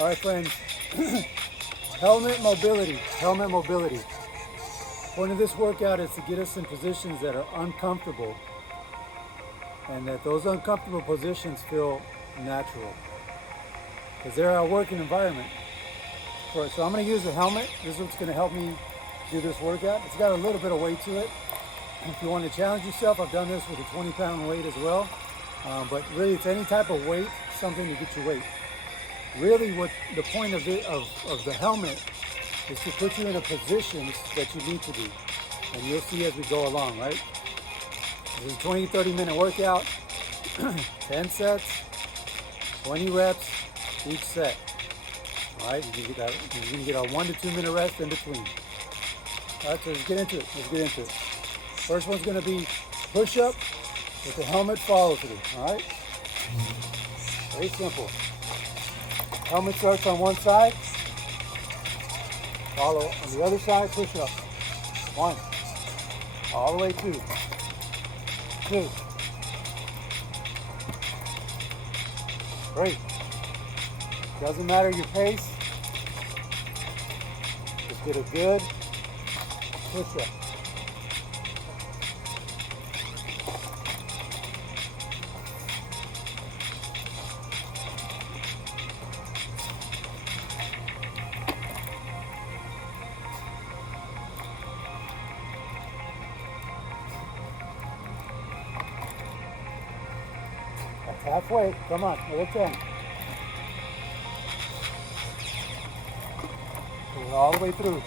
All right, friends. Helmet mobility. Helmet mobility. Point of this workout is to get us in positions that are uncomfortable, and that those uncomfortable positions feel natural, because they're our working environment. So I'm going to use a helmet. This is what's going to help me do this workout. It's got a little bit of weight to it. If you want to challenge yourself, I've done this with a 20-pound weight as well. But really, it's any type of weight, something to get your weight. Really, what the point of the helmet is to put you in a position that you need to be. And you'll see as we go along, right? This is a 20, 30-minute workout, 10 sets, 20 reps each set. All right, you can get a 1 to 2 minute rest in between. All right, so let's get into it. First one's going to be push-up with the helmet follow-through. All right, very simple. Helmet starts on one side, follow on the other side, push up. 1, all the way 2, 2, 3. Doesn't matter your pace, just get a good push up. That's halfway. Come on, another 10. Go all the way through.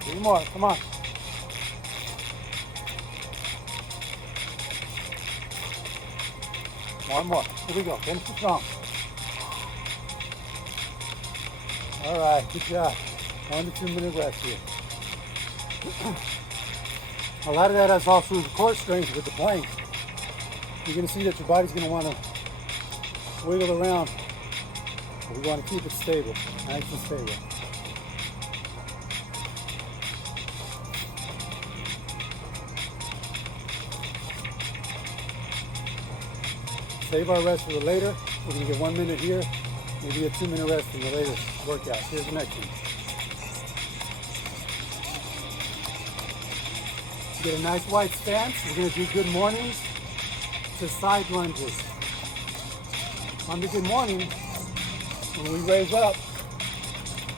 Three more, come on. One more. Here we go. Finish the strong. All right, good job. 1 to 2 minute rest here. A lot of that has also the core strength with the plank. You're going to see that your body's going to want to wiggle around. But we want to keep it stable, nice and stable. Save our rest for the later. We're going to get 1 minute here, maybe a 2 minute rest in the later workout. Here's the next one. Get a nice wide stance. We're going to do good mornings to side lunges. On the good morning, when we raise up,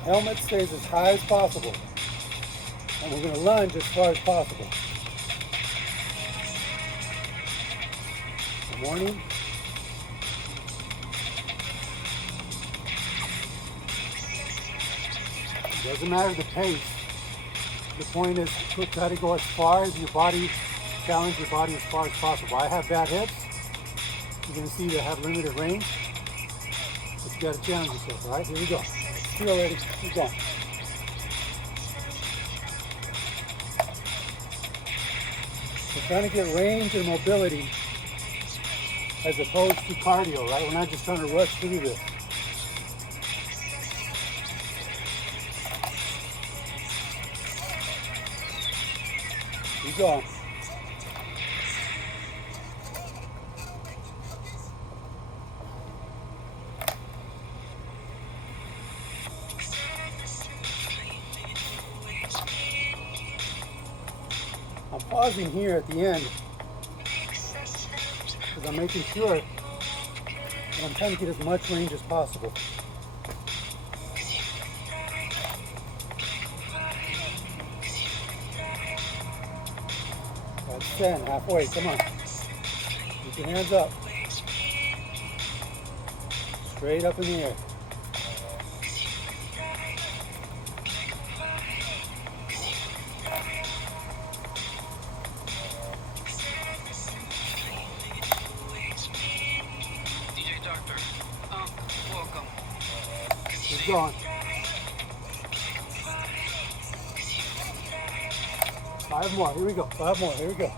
helmet stays as high as possible. And we're going to lunge as far as possible. Good morning. Doesn't matter the pace. The point is to try to go as far as your body, challenge your body as far as possible. I have bad hips. You're going to see that I have limited range. But you got to challenge yourself, all right? Here we go. Feel ready. Keep going. We're trying to get range and mobility as opposed to cardio, right? We're not just trying to rush through this. Keep going. I'm pausing here at the end because I'm making sure that I'm trying to get as much range as possible. That's 10, halfway, come on. Keep your hands up. Straight up in the air. Keep going. 5 more. Here we go. 5 more. Here we go.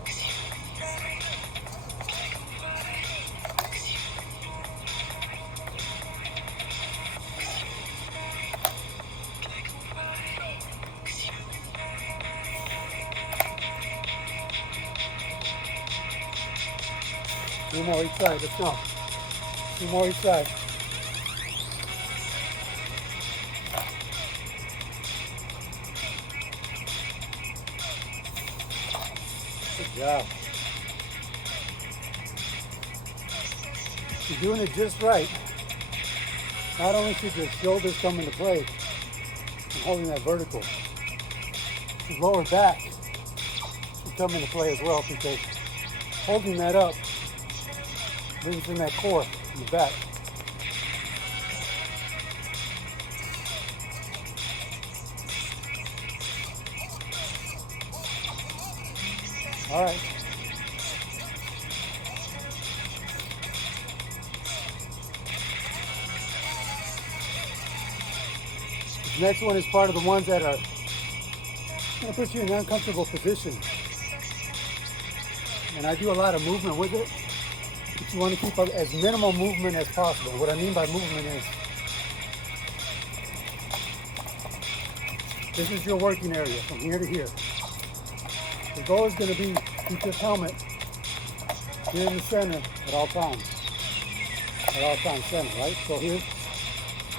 Two more each side. Let's go. Two more each side. Good job. You're doing it just right. Not only should your shoulders come into play and holding that vertical, your lower back should come into play as well, because holding that up brings in that core in the back. All right. The next one is part of the ones that are going to put you in an uncomfortable position. And I do a lot of movement with it. But you want to keep as minimal movement as possible. What I mean by movement is, this is your working area from here to here. The goal is going to be keep this helmet here in the center at all times. At all times center, right? So here,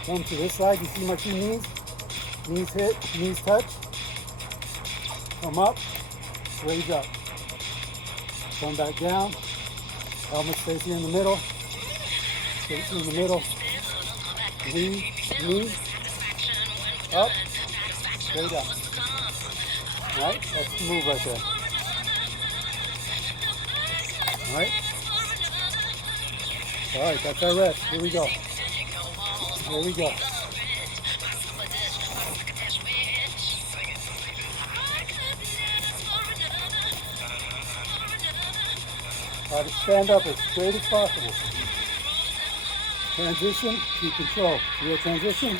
come to this side. You see my two knees? Knees hit, knees touch. Come up, raise up. Come back down. Helmet stays here in the middle. Stays in the middle. Knee, up, straight up. Alright, that's the move right there. Alright, that's our rest. Here we go. Here we go. Try to stand up as straight as possible. Transition, keep control. Real transition.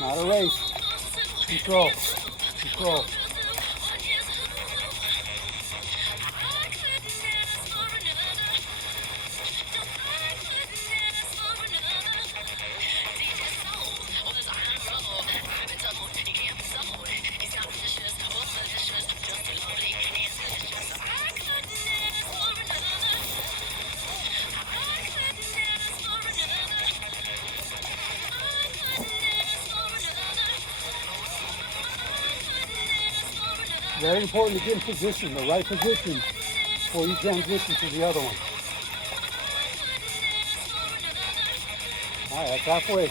Not a race. Control. Control. Very important to get in position, the right position, before you transition to the other one. All right, that's halfway.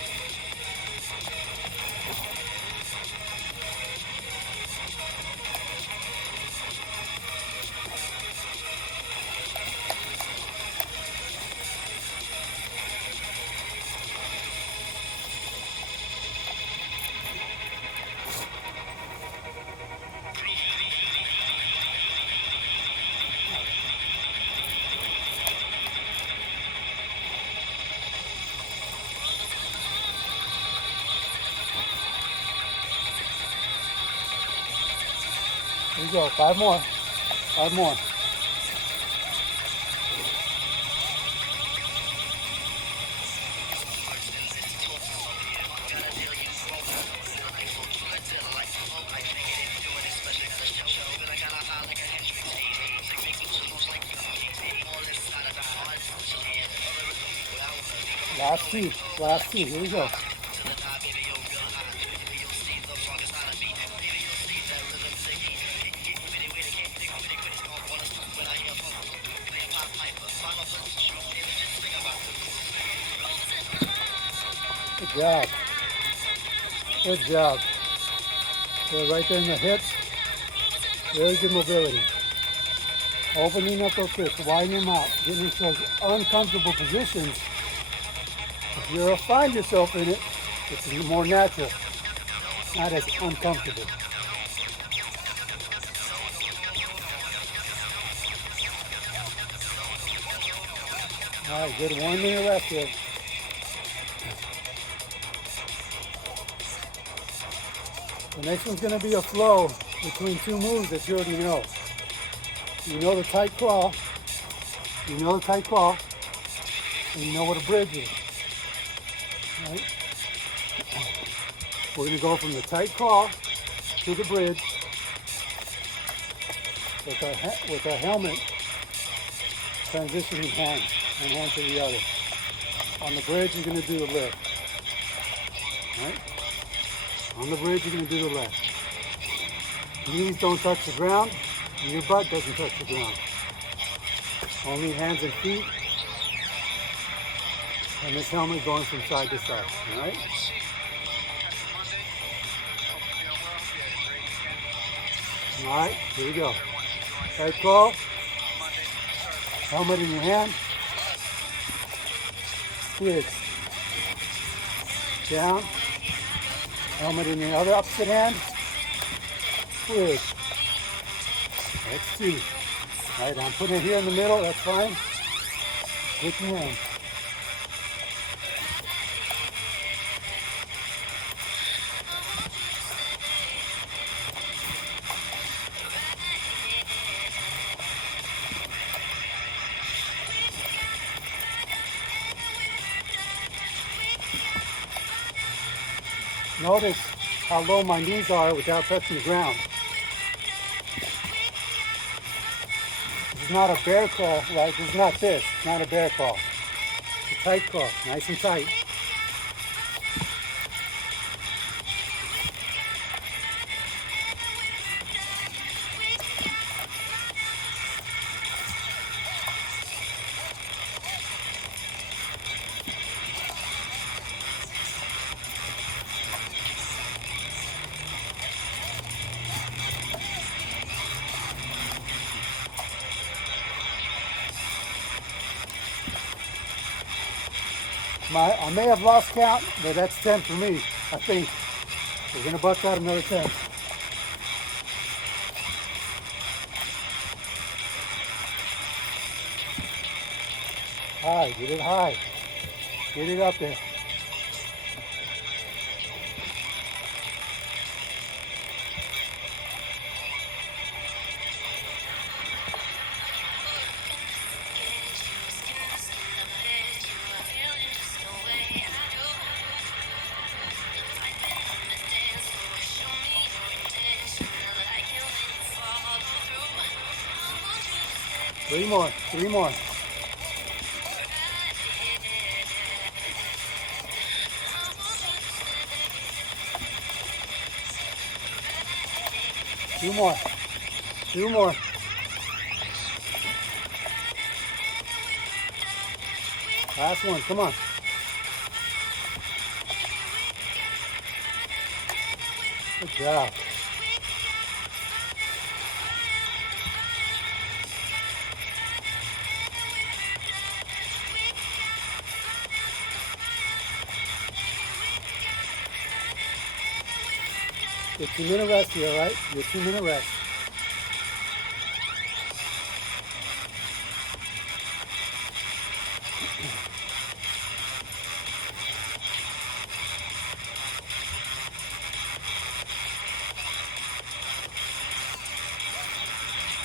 Here we go, 5 more. 5 more. Last two, here we go. Good job. Good job. So right there in the hips. Very good mobility. Opening up those hips, widening them out, getting into those uncomfortable positions. If you find yourself in it, it's more natural, not as uncomfortable. All right, good 1 minute left here. The next one's going to be a flow between two moves that you already know. You know the tight crawl, and you know what a bridge is. Right? We're going to go from the tight crawl to the bridge with our helmet transitioning hand, one hand to the other. On the bridge, you're going to do the lift. Right? On the bridge, you're going to do the lift. Knees don't touch the ground, and your butt doesn't touch the ground. Only hands and feet, and this helmet going from side to side. All right? All right, here we go. Tight crawl. Helmet in your hand. Bridge. Down. Helmet in the other opposite hand. Bridge. That's two. All right, I'm putting it here in the middle. That's fine. With your hand. Notice how low my knees are without touching the ground. This is not a bear crawl, right? This is not this. It's not a bear crawl. It's a tight crawl, nice and tight. I may have lost count, but that's 10 for me, I think. We're going to bust out another 10. High, get it high. Get it up there. Three more, three more. Two more, two more. Last one, come on. Good job. Your 2-minute rest here, right? Your 2-minute rest.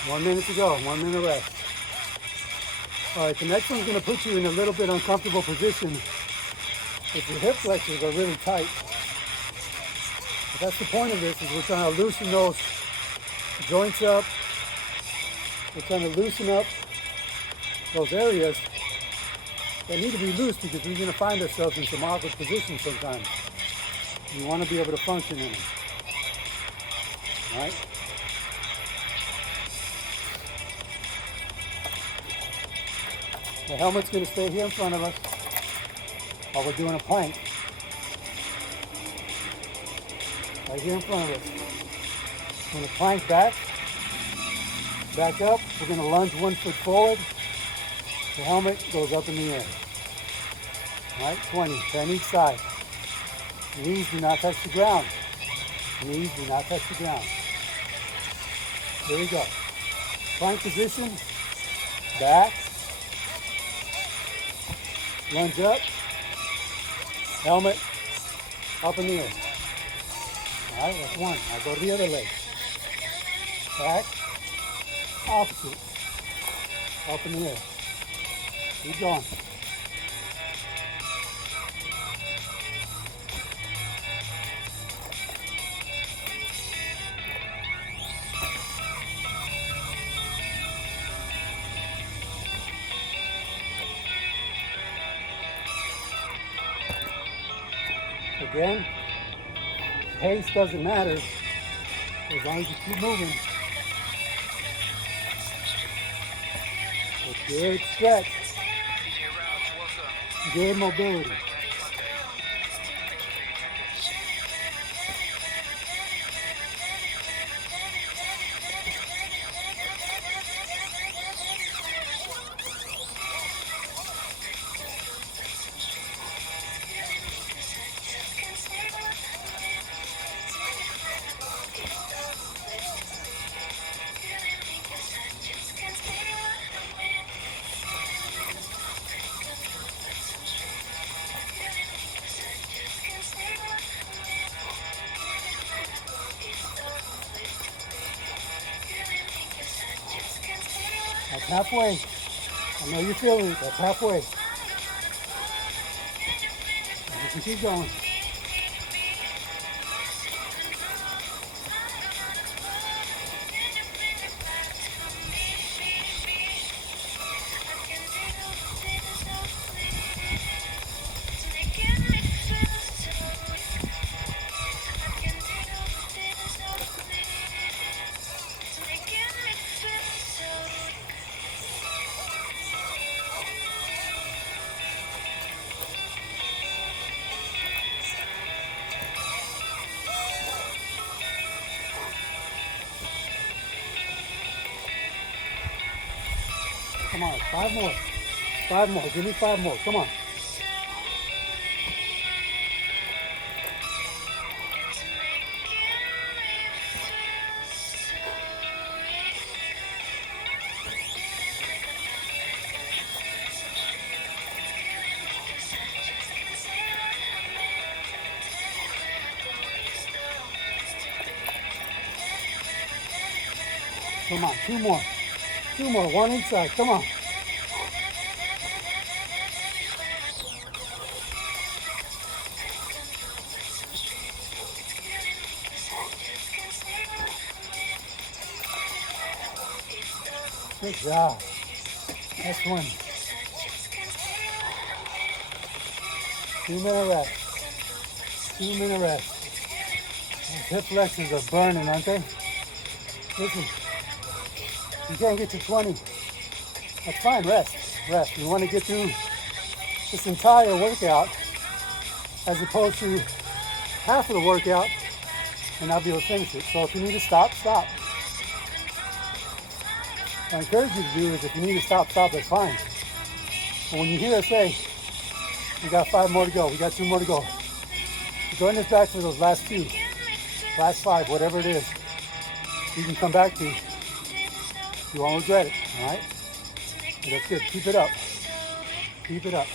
One minute to go, 1 minute rest. All right, the next one's gonna put you in a little bit uncomfortable position if your hip flexors are really tight. But that's the point of this, is we're trying to loosen those joints up. We're trying to loosen up those areas that need to be loose because we're gonna find ourselves in some awkward positions sometimes. We wanna be able to function in them, all right? The helmet's going to stay here in front of us while we're doing a plank. Right here in front of us. We're going to plank back up. We're going to lunge 1 foot forward. The helmet goes up in the air. All right, 20, 10 each side. Knees do not touch the ground. Knees do not touch the ground. Here we go. Plank position, back. Lunge up, helmet up in the air. All right, that's one. Now go to the other leg. Back, opposite, up in the air. Keep going. Again, pace doesn't matter as long as you keep moving. A good stretch. Good mobility. That's halfway. I know you're feeling it. That's halfway. You can keep going. Come on, 5 more. 5 more. Give me 5 more. Come on. Come on, 2 more. 2 more, 1 inside, come on. Good job. That's 1. 2-minute rest. 2-minute rest. Those hip flexors are burning, aren't they? Listen, you can't get to 20. That's fine, rest. Rest. You want to get through this entire workout as opposed to half of the workout and not be able to finish it. So if you need to stop, stop. What I encourage you to do is if you need to stop, stop, that's fine. But when you hear us say, we got 5 more to go, we got 2 more to go, join us back for those last 2, last 5, whatever it is, you can come back to. You won't regret it, all right? But that's good. Keep it up. Keep it up.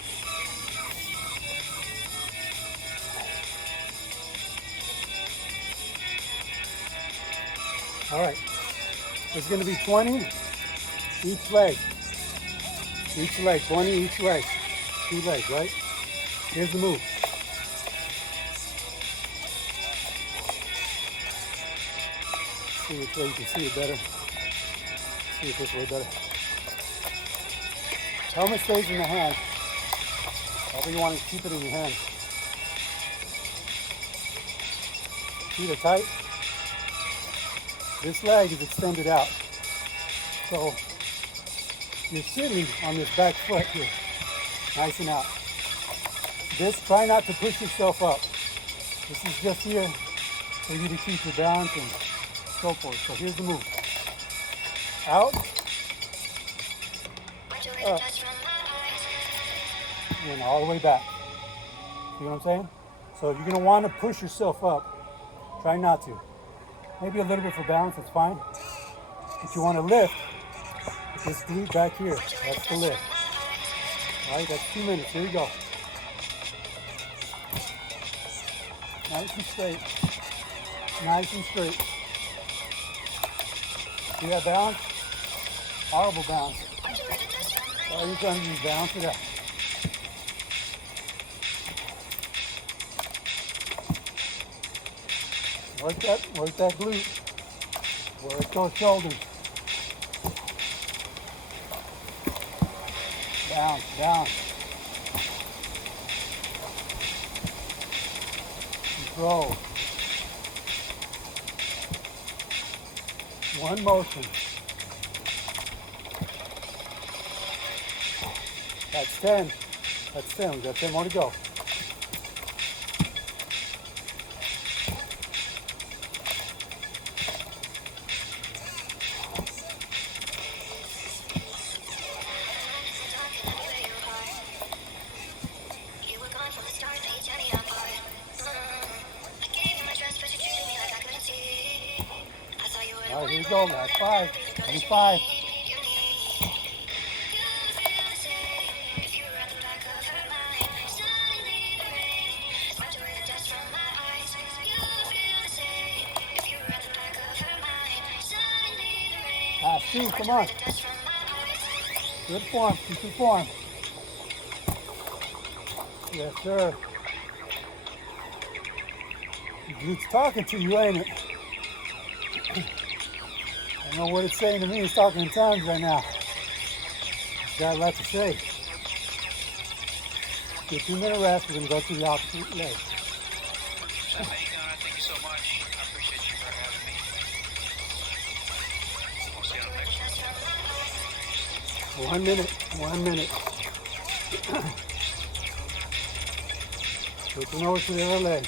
All right. It's going to be 20 each leg. Each leg, 20 each leg. 2 legs, right? Here's the move. See which way you can see it better. See it this way better. Helmet stays in the hand. However you want to keep it in your hand. Feet are tight. This leg is extended out. So you're sitting on this back foot here. Nice and out. This, try not to push yourself up. This is just here for you to keep your balance and so forth. So here's the move. Out. Up. And all the way back. See what I'm saying? So you're going to want to push yourself up. Try not to. Maybe a little bit for balance, that's fine. If you want to lift, this glute back here, that's the lift. All right, that's 2 minutes. Here we go. Nice and straight. Nice and straight. See that balance? Horrible balance. All you're trying to do is balance it out. Work that glute. Work those shoulders. Down, down. Roll. One motion. That's 10. That's 10. We got 10 more to go. All right, here we go. That's 5. 25. Steve, come on. Good form. Keep your form. Yes, sir. It's talking to you, ain't it? I don't know what it's saying to me. It's talking in tongues right now. It's got a lot to say. Get 2-minute rest. We're going to go to the opposite leg. Thank you so much. I appreciate you for having me. We'll see you on the next one. 1 minute. 1 minute. Switching over to the other leg.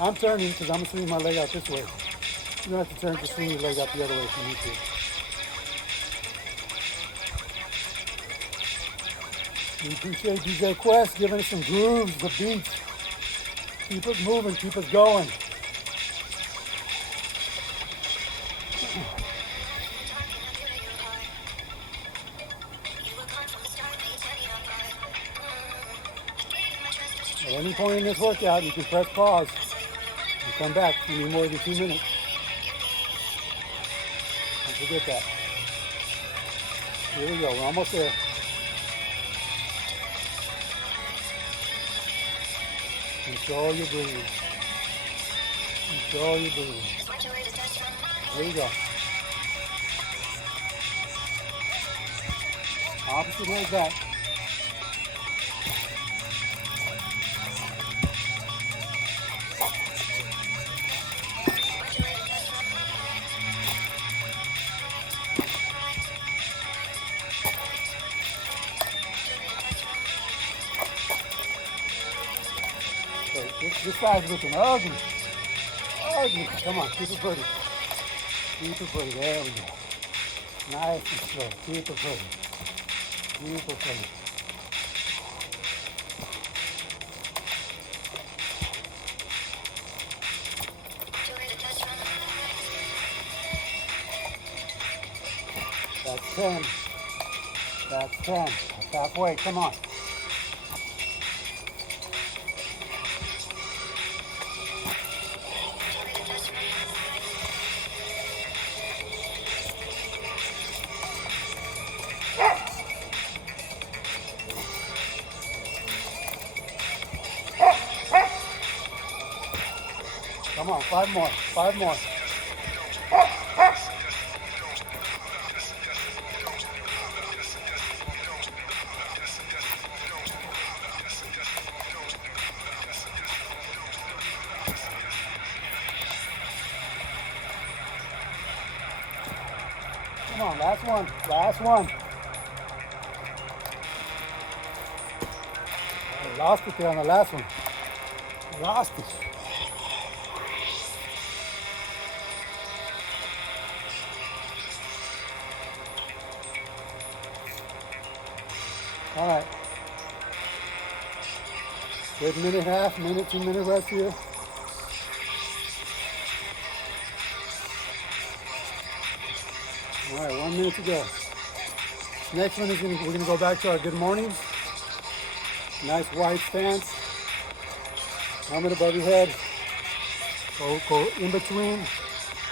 I'm turning because I'm going to swing my leg out this way. You don't have to turn to swing your leg out the other way if you need to. We appreciate DJ Quest giving us some grooves, the beats. Keep us moving, keep us going. At any point in this workout, you can press pause and come back. You need more than 2 minutes. Don't forget that. Here we go. We're almost there. Control your breathing. Control your breathing. There you go. Opposite leg back. This side's looking ugly. Ugly. Come on, keep it pretty. Keep it pretty. There we go. Nice and slow. Keep it pretty. Keep it pretty. That's 10. That's 10. That's halfway. Come on. Come on, 5 more. 5 more. Come on, last one. Last one. I lost it there on the last one. I lost it. All right. Good minute and a half, minute, 2 minute rest here. All right, 1 minute to go. Next one is we're gonna go back to our good mornings. Nice wide stance. Helmet above your head. Go in between.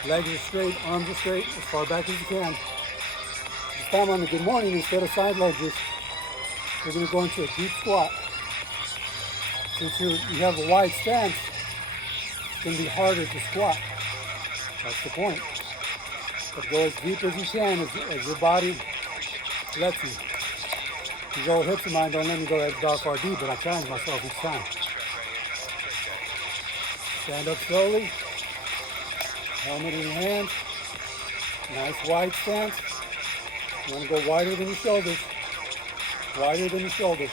Legs are straight, arms are straight, as far back as you can. This time on the good morning, instead of side lunges, we're going to go into a deep squat. Since you have a wide stance, it's going to be harder to squat. That's the point. But go as deep as you can as your body lets you. These old hips of mine don't let me go that dark or deep, but I challenge myself each time. Stand up slowly. Helmet in your hand. Nice wide stance. You want to go wider than your shoulders. Wider than your shoulders.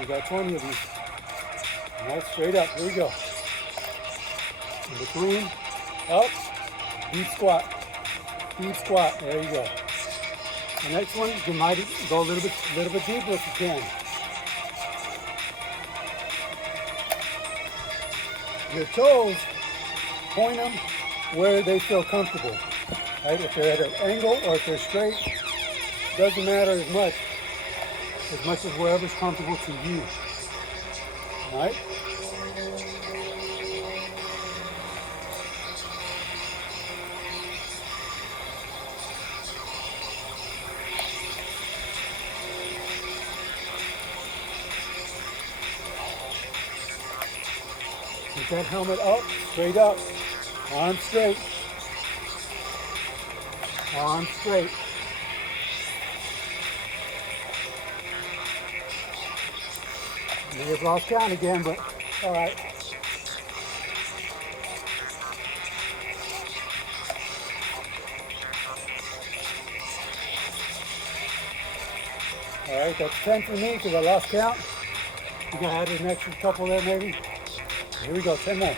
We got 20 of these. All right, straight up. Here we go. In between, up, deep squat. Deep squat. There you go. The next one, you might go a little bit deeper if you can. Your toes, point them where they feel comfortable. Right? If they're at an angle or if they're straight, doesn't matter as much as wherever's comfortable to you. All right? Keep that helmet up, straight up, arms straight, arms straight. May have lost count again, but all right. All right, that's 10 for me because I lost count. You gotta add an extra couple there maybe. Here we go, 10 more.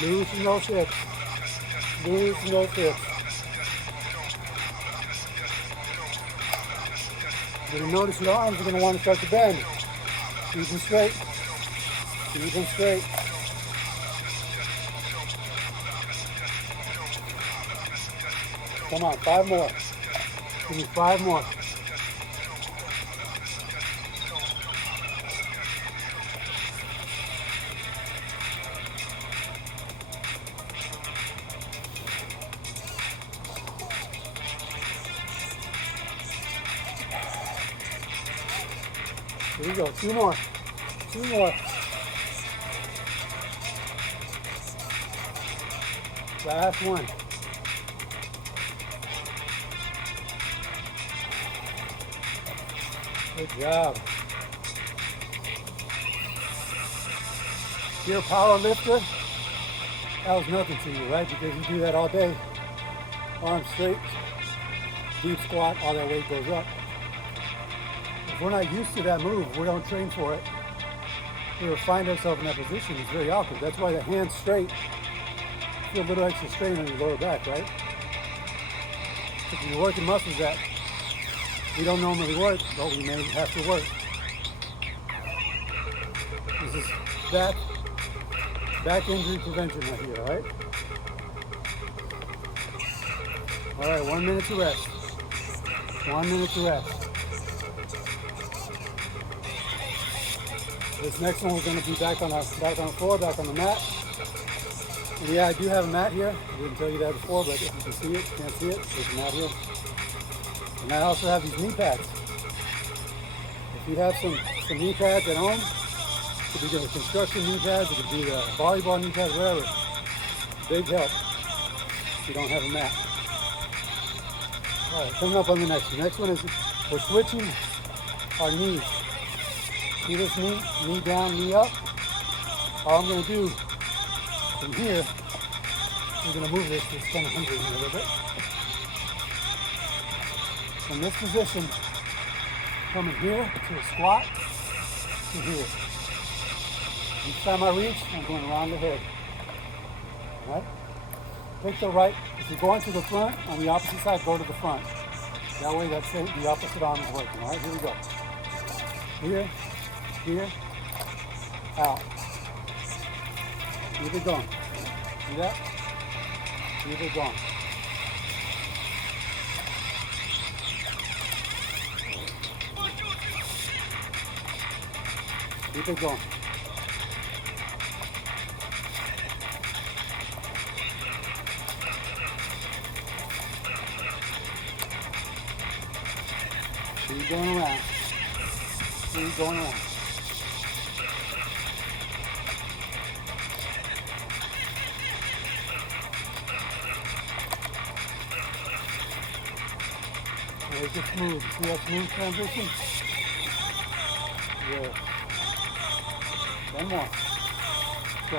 Loosen those hips. Loosen those hips. You're going to notice your arms are going to want to start to bend. Keep them straight. Keep them straight. Come on, 5 more. Give me 5 more. Here we go, 2 more. 2 more. Last one. Good job. If you're a power lifter, that was nothing to you, right? Because you do that all day. Arms straight, deep squat, all that weight goes up. If we're not used to that move, we don't train for it, we find ourselves in that position, it's very awkward. That's why the hands straight, feel a little extra strain on your lower back, right? Because you're working muscles that we don't normally work, but we may have to work. This is back injury prevention right here, all right? All right, 1 minute to rest. 1 minute to rest. This next one, we're going to be back on the floor, back on the mat. And yeah, I do have a mat here. I didn't tell you that before, but if you can see it, you can't see it, there's a mat here. And I also have these knee pads. If you have some knee pads at home, it could be the construction knee pads, it could be the volleyball knee pads, whatever. Big help if you don't have a mat. All right, coming up on the next one. Next one is we're switching our knees. See this knee down, knee up? All I'm going to do from here, we're going to move this, it's kind of hungry a little bit. From this position, coming here to a squat, to here. Each time I reach, I'm going around the head. All right? Take the right, if you're going to the front, on the opposite side, go to the front. That way, that's it, the opposite arm is working. All right, here we go. Here. Here, out. Keep it going. See that? Keep it going. Keep it going. Keep going around. Keep going around. Make it smooth. See that smooth transition? Yeah. One more. Go.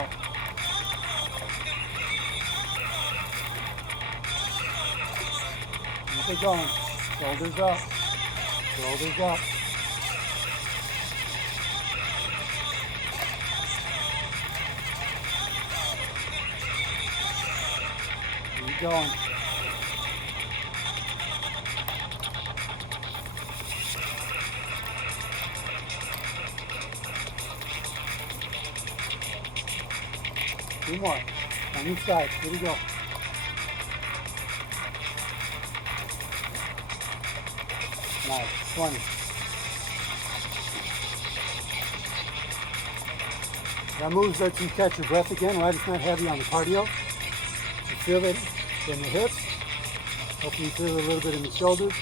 Keep it going. Shoulders up. Shoulders up. Keep going. Two more. On each side. Here we go. Nice. 20. That moves lets you catch your breath again, right? It's not heavy on the cardio. You feel it in the hips. Hopefully you feel it a little bit in the shoulders.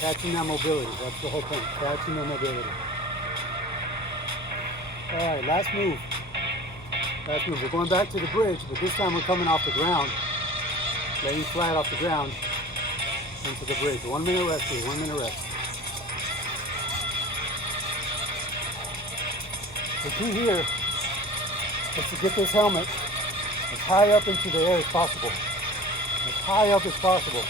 Catching that mobility. That's the whole point. Catching the mobility. All right, last move. Last move. We're going back to the bridge, but this time we're coming off the ground. Laying flat off the ground into the bridge. 1 minute rest here. 1 minute rest. The key here is to get this helmet as high up into the air as possible. As high up as possible.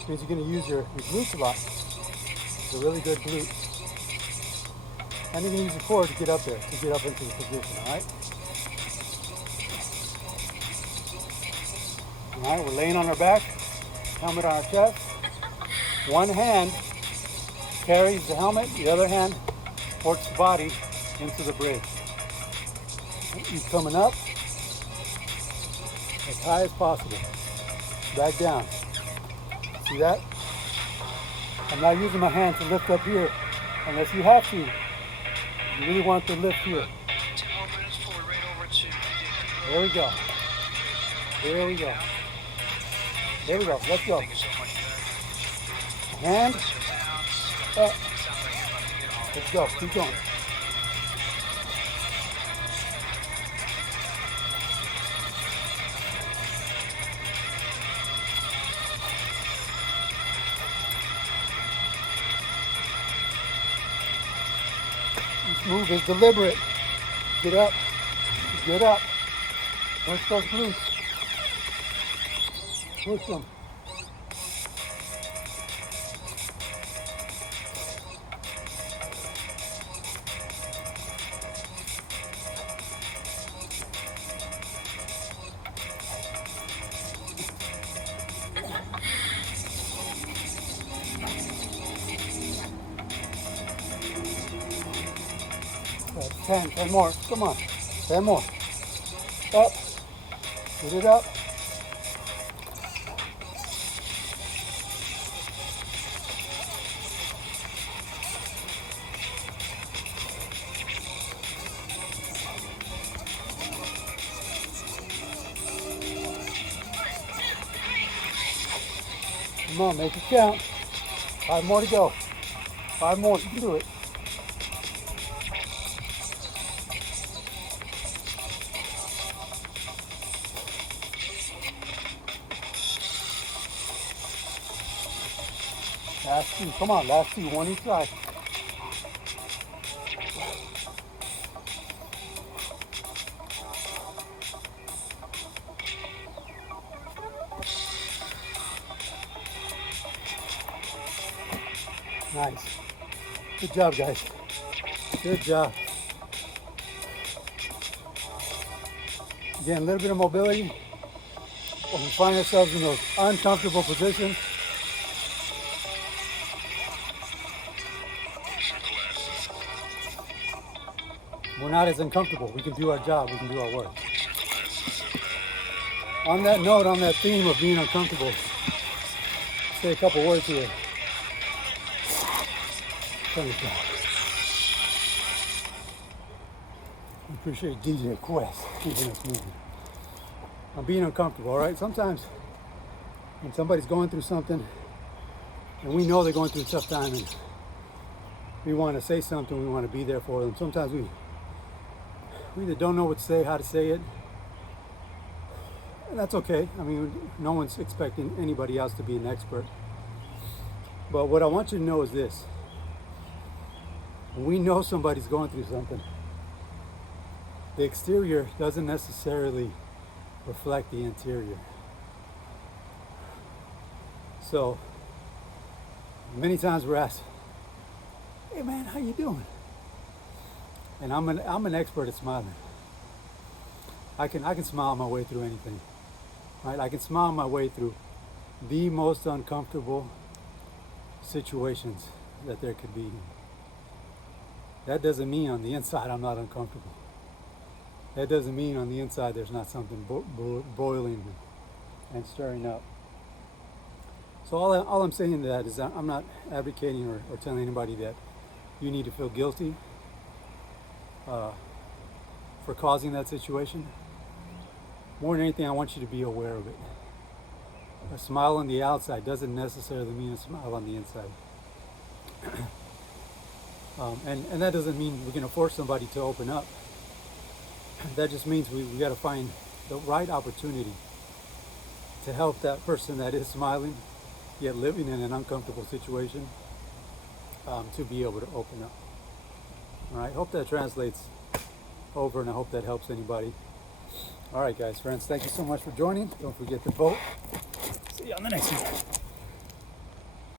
Because you're going to use your glutes a lot. It's a really good glute. And you're going to use the core to get up there, to get up into the position, alright? Alright, we're laying on our back, helmet on our chest. One hand carries the helmet, the other hand supports the body into the bridge. Keep coming up as high as possible. Back down. See that? I'm not using my hand to lift up here unless you have to. You really want to lift here. 2 more minutes forward, right over to There we go. There we go. There we go. Let's go. Thank you so much, guys. Hand Sit up. down. Sounds like you're about to get all Let's go. Keep going. This move is deliberate. Get up. Get up. Push those glutes. Push them. That's 10 more. Come on. 10 more. Up. Get it up. Come on, make it count. 5 more to go. 5 more. You can do it. Last 2. Come on, last 2. 1 each side. Nice. Good job, guys. Good job. Again, a little bit of mobility. When we find ourselves in those uncomfortable positions, we're not as uncomfortable. We can do our job. We can do our work. On that note, on that theme of being uncomfortable, say a couple words here. Turn it down. We appreciate DJ Quest keeping us moving. I'm being uncomfortable, all right? Sometimes when somebody's going through something and we know they're going through a tough time and we want to say something, we want to be there for them. Sometimes we either don't know what to say, how to say it. And that's okay. I mean, no one's expecting anybody else to be an expert. But what I want you to know is this. When we know somebody's going through something, the exterior doesn't necessarily reflect the interior. So many times we're asked, "Hey man, how you doing?" And I'm an expert at smiling. I can smile my way through anything. Right? I can smile my way through the most uncomfortable situations that there could be. That doesn't mean on the inside I'm not uncomfortable. That doesn't mean on the inside there's not something boiling and stirring up. So all I'm saying to that is I'm not advocating or telling anybody that you need to feel guilty for causing that situation. More than anything, I want you to be aware of it. A smile on the outside doesn't necessarily mean a smile on the inside. And that doesn't mean we're going to force somebody to open up. That just means we got to find the right opportunity to help that person that is smiling yet living in an uncomfortable situation to be able to open up. All right, hope that translates over, and I hope that helps anybody. All right, guys, friends, thank you so much for joining. Don't forget to vote. See you on the next one.